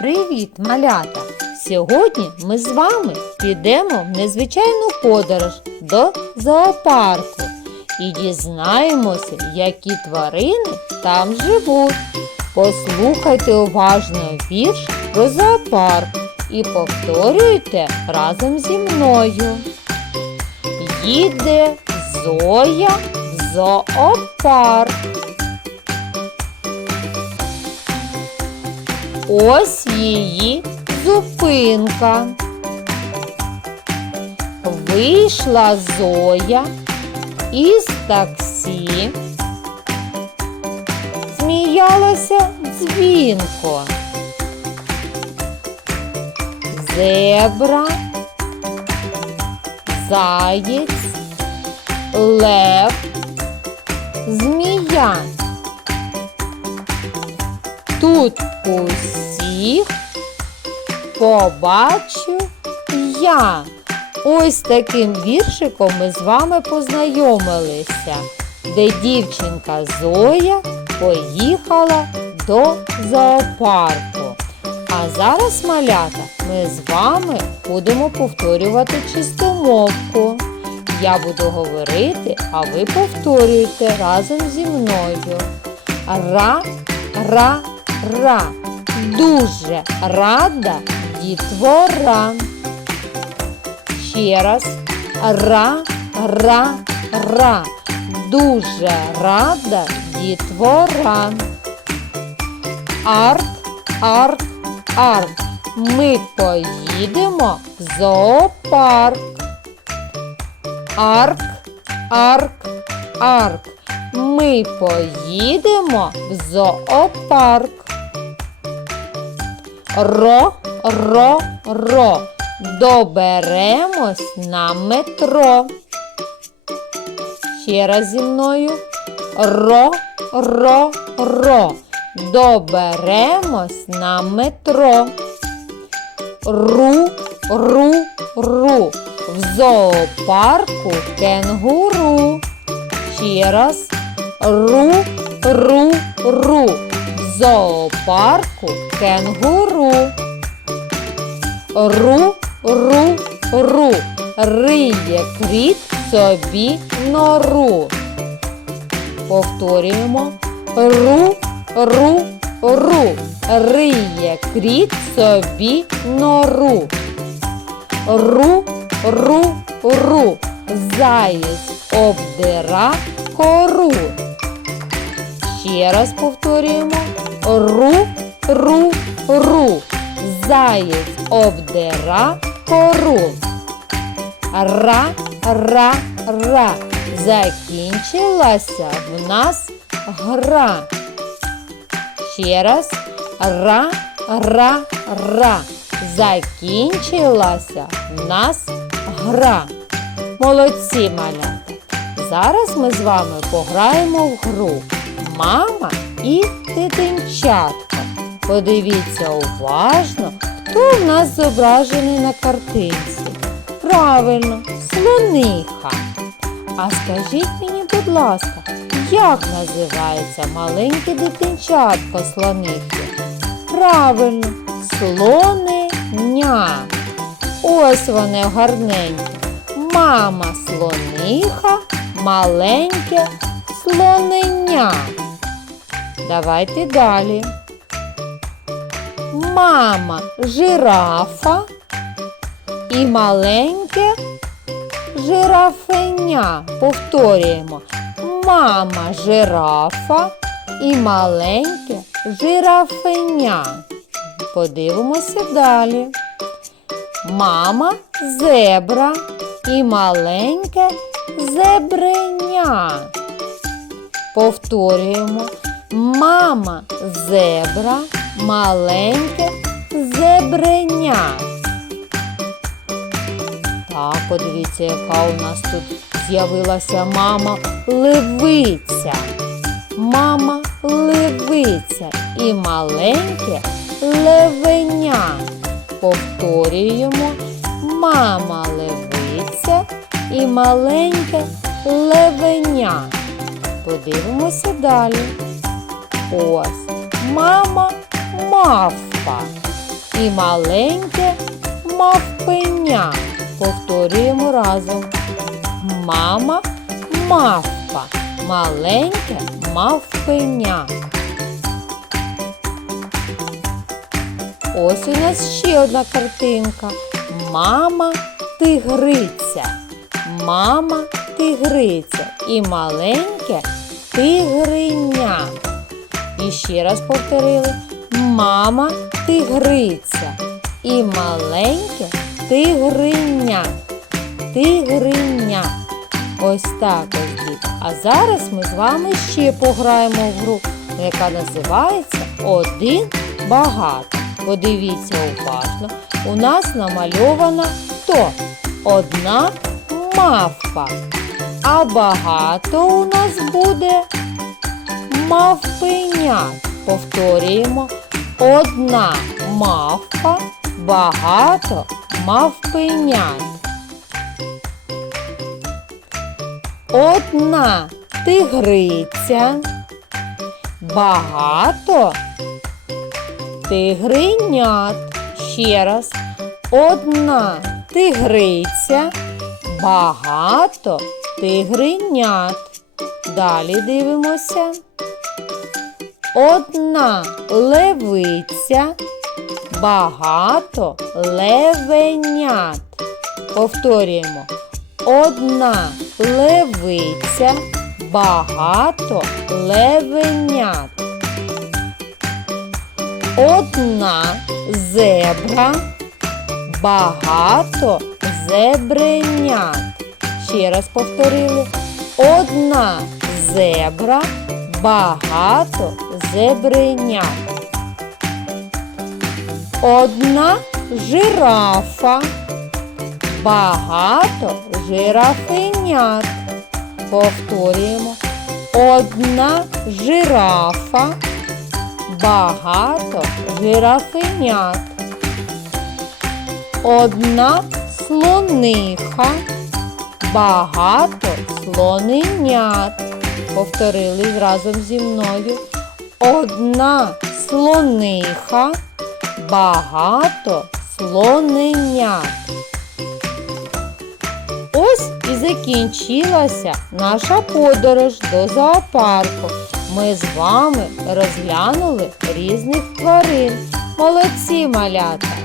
Привіт, малята! Сьогодні ми з вами підемо в незвичайну подорож до зоопарку і дізнаємося, які тварини там живуть. Послухайте уважно вірш про зоопарк і повторюйте разом зі мною. Їде Зоя в зоопарк. Ось її зупинка. Вийшла Зоя із таксі. Сміялася дзвінко. Зебра, заєць, лев, змія. Тут усіх побачу я. Ось таким віршиком ми з вами познайомилися, де дівчинка Зоя поїхала до зоопарку. А зараз, малята, ми з вами будемо повторювати чистомовку. Я буду говорити, а ви повторюєте разом зі мною. Ра, ра. Дуже рада дітвора. Ще раз. Ра, ра, ра. Дуже рада дітвора. Арк, арк, арк. Ми поїдемо в зоопарк. Арк, арк, арк. Ми поїдемо в зоопарк. Ро, ро, ро. Доберемось на метро. Ще раз зі мною. Ро, ро, ро. Доберемось на метро. Ру, ру, ру. В зоопарку кенгуру. Ще раз. Ру, ру, ру. В зоопарку кенгуру. Ру, ру, ру. Риє кріт собі нору. Повторюємо. Ру, ру, ру. Риє кріт собі нору. Ру, ру, ру. Заєць обдира кору. Ще раз повторюємо. Ру, ру, ру. Заєць обдира кору. Ра, ра, ра. Закінчилася в нас гра. Ще раз. Ра, ра, ра. Закінчилася в нас гра. Молодці малята. Зараз ми з вами пограємо в гру Мама і дитинчатка. Подивіться уважно, хто в нас зображений на картинці. Правильно, слониха. А скажіть мені, будь ласка, як називається маленьке дитинчатко слонихи? Правильно, слоненя. Ось вони гарненькі. Мама слониха, маленьке слоненя. Давайте далі. Мама жирафа і маленьке жирафеня. Повторюємо. Мама жирафа і маленьке жирафеня. Подивимося далі. Мама зебра і маленьке зебреня. Повторюємо. Мама зебра, маленьке зебреня. Так, подивіться, яка у нас тут з'явилася мама левиця. Мама левиця і маленьке левеня. Повторюємо мама левиця і маленьке левеня. Подивимося далі. Ось мама мавпа і маленьке мавпеня. Повторюємо разом. Мама мавпа, маленьке мавпеня. Ось у нас ще одна картинка. Мама тигриця. Мама тигриця і маленьке тигриня. І ще раз повторили. Мама тигриця і маленьке тигриня. Тигриня. Ось так ось діти. А зараз ми з вами ще пограємо в гру, яка називається Один багато. Подивіться уважно. У нас намальована хто? Одна мавпа. А багато у нас буде мавпенят. Повторюємо. Одна мавпа, багато мавпенят. Одна тигриця, багато тигринят. Ще раз. Одна тигриця, багато тигринят. Далі дивимося. Одна левиця, багато левенят. Повторюємо. Одна левиця, багато левенят. Одна зебра, багато зебренят. Ще раз повторили. Одна зебра, багато зебренят. Одна жирафа, багато жирафенят. Повторюємо. Одна жирафа, багато жирафенят. Одна слониха, багато слоненят. Повторили разом зі мною. Одна слониха, багато слоненят. Ось і закінчилася наша подорож до зоопарку. Ми з вами розглянули різних тварин. Молодці малята!